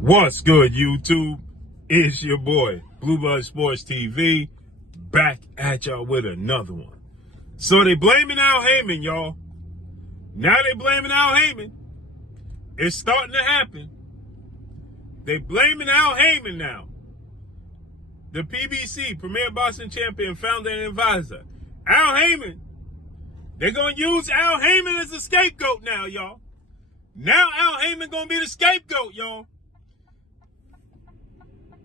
What's good, YouTube? It's your boy, Blueblood Sports TV, back at y'all with another one. So they blaming Al Haymon, y'all. Now they blaming Al Haymon. It's starting to happen. They blaming Al Haymon now. The PBC, Premier Boxing Champion, founder and advisor. Al Haymon. They're going to use Al Haymon as a scapegoat now, y'all. Now Al Haymon going to be the scapegoat, y'all.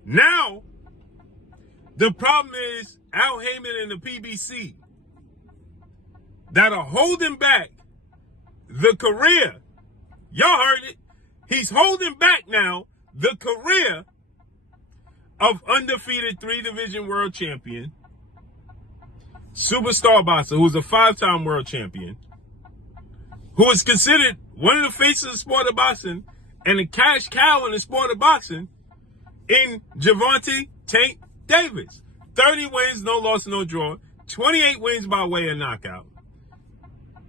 Now, the problem is Al Haymon and the PBC that are holding back the career. Y'all heard it. He's holding back now the career of undefeated 3-division world champion, superstar boxer, who's a 5-time world champion, who is considered one of the faces of the sport of boxing and a cash cow in the sport of boxing, in Gervonta Tank Davis. 30 wins, no loss, no draw. 28 wins by way of knockout.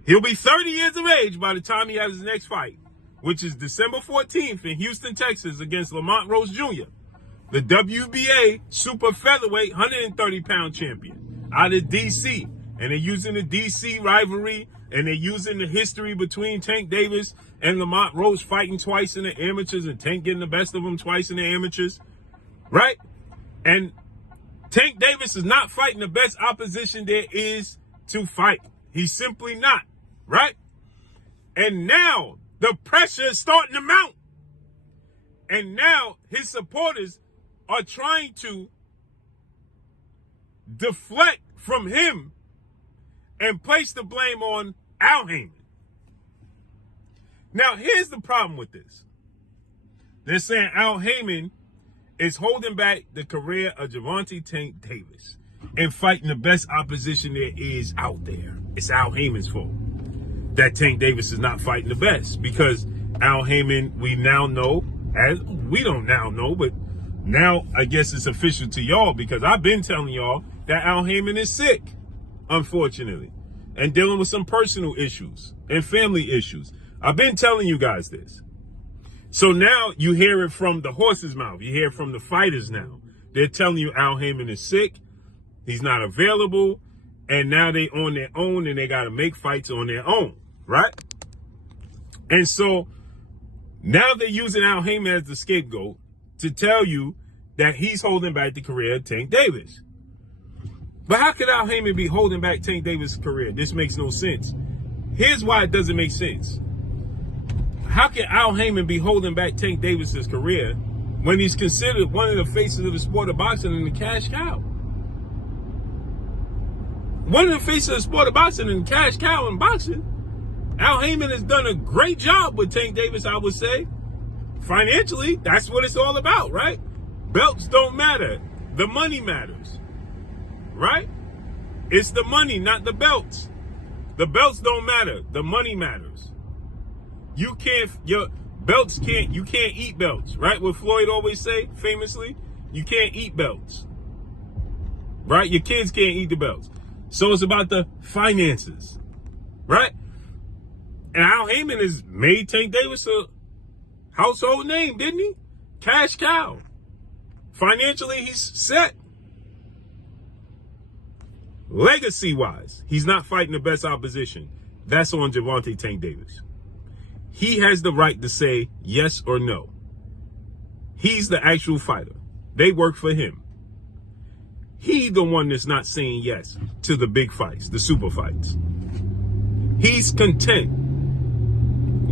He'll be 30 years of age by the time he has his next fight, which is December 14th in Houston, Texas, against Lamont Rose Jr., the WBA super featherweight 130-pound champion out of D.C. And they're using the D.C. rivalry, and they're using the history between Tank Davis and Lamont Rose fighting twice in the amateurs, and Tank getting the best of them twice in the amateurs, right? And Tank Davis is not fighting the best opposition there is to fight. He's simply not, right? And now the pressure is starting to mount. And now his supporters are trying to deflect from him and place the blame on Al Haymon. Now, here's the problem with this. They're saying Al Haymon is holding back the career of Gervonta Tank Davis and fighting the best opposition there is out there. It's Al Haymon's fault that Tank Davis is not fighting the best, because Al Haymon, we now know, as we don't now know, but now I guess it's official to y'all, because I've been telling y'all that Al Haymon is sick, unfortunately, and dealing with some personal issues and family issues. I've been telling you guys this. So now you hear it from the horse's mouth. You hear it from the fighters now. They're telling you Al Haymon is sick. He's not available. And now they on their own, and they got to make fights on their own, right? And so now they're using Al Haymon as the scapegoat to tell you that he's holding back the career of Tank Davis. But how could Al Haymon be holding back Tank Davis' career? This makes no sense. Here's why it doesn't make sense. How can Al Haymon be holding back Tank Davis' career when he's considered one of the faces of the sport of boxing and the cash cow? One of the faces of the sport of boxing and the cash cow in boxing, Al Haymon has done a great job with Tank Davis, I would say. Financially, that's what it's all about, right? Belts don't matter. The money matters, right? It's the money, not the belts. The belts don't matter. The money matters. You can't eat belts, right? What Floyd always say, famously, you can't eat belts, right? Your kids can't eat the belts. So it's about the finances, right? And Al Haymon has made Tank Davis a household name, didn't he? Cash cow. Financially, he's set. Legacy-wise, he's not fighting the best opposition. That's on Gervonta Tank Davis. He has the right to say yes or no. He's the actual fighter. They work for him. He's the one that's not saying yes to the big fights, the super fights. He's content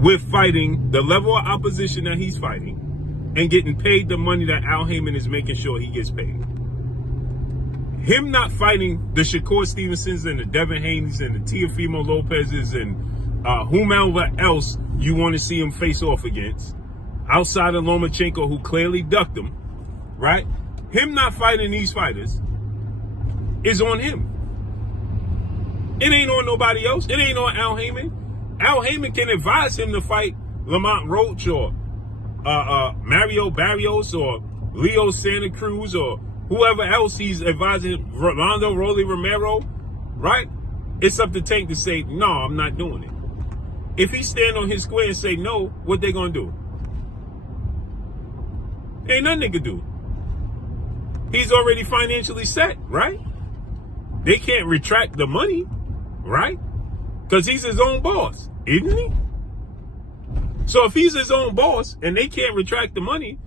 with fighting the level of opposition that he's fighting and getting paid the money that Al Haymon is making sure he gets paid. Him not fighting the Shakur Stevensons and the Devin Haney's and the Teofimo Lopez's and whomever else you want to see him face off against, outside of Lomachenko, who clearly ducked him, right? Him not fighting these fighters is on him. It ain't on nobody else. It ain't on Al Haymon. Al Haymon can advise him to fight Lamont Roach or Mario Barrios or Leo Santa Cruz or whoever else he's advising, Rolando Rolly Romero, right? It's up to Tank to say, no, I'm not doing it. If he stand on his square and say no, what they gonna do? Ain't nothing they could do. He's already financially set, right? They can't retract the money, right? Because he's his own boss, isn't he? So if he's his own boss and they can't retract the money,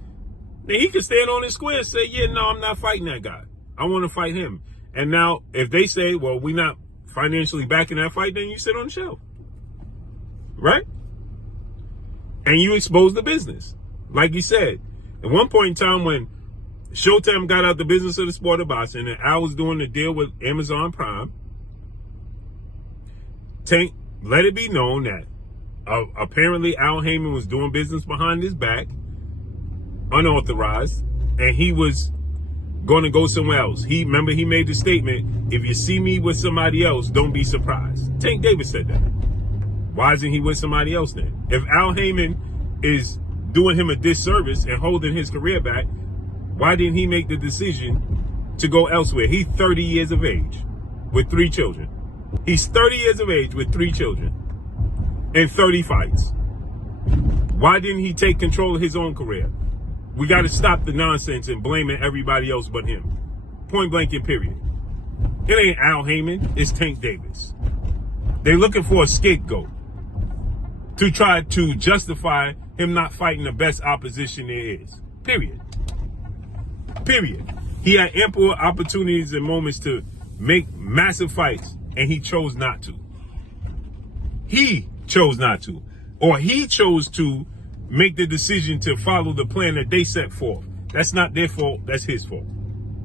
then he can stand on his square and say, yeah, no, I'm not fighting that guy. I want to fight him. And now if they say, well, we're not financially backing that fight, then you sit on the shelf, right? And you expose the business. Like you said, at one point in time when Showtime got out the business of the sport of boxing and Al was doing the deal with Amazon Prime, Tank let it be known that apparently Al Haymon was doing business behind his back, unauthorized, and he was going to go somewhere else. He made the statement, if you see me with somebody else, don't be surprised. Tank Davis said that. Why isn't he with somebody else then? If Al Haymon is doing him a disservice and holding his career back, why didn't he make the decision to go elsewhere? He's 30 years of age with 3 children. He's 30 years of age with 3 children and 30 fights. Why didn't he take control of his own career? We got to stop the nonsense and blaming everybody else but him. Point blank and period. It ain't Al Haymon, it's Tank Davis. They're looking for a scapegoat to try to justify him not fighting the best opposition there is. Period. Period. He had ample opportunities and moments to make massive fights, and he chose not to. He chose not to. Or he chose to make the decision to follow the plan that they set forth. That's not their fault. That's his fault.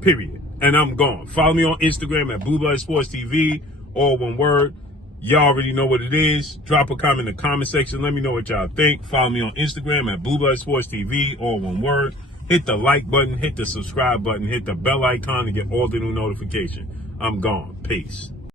Period. And I'm gone. Follow me on Instagram at Blue Blood Sports TV, all one word. Y'all already know what it is. Drop a comment in the comment section. Let me know what y'all think. Follow me on Instagram at Blue Blood Sports TV, all one word. Hit the like button, hit the subscribe button, hit the bell icon to get all the new notifications. I'm gone. Peace.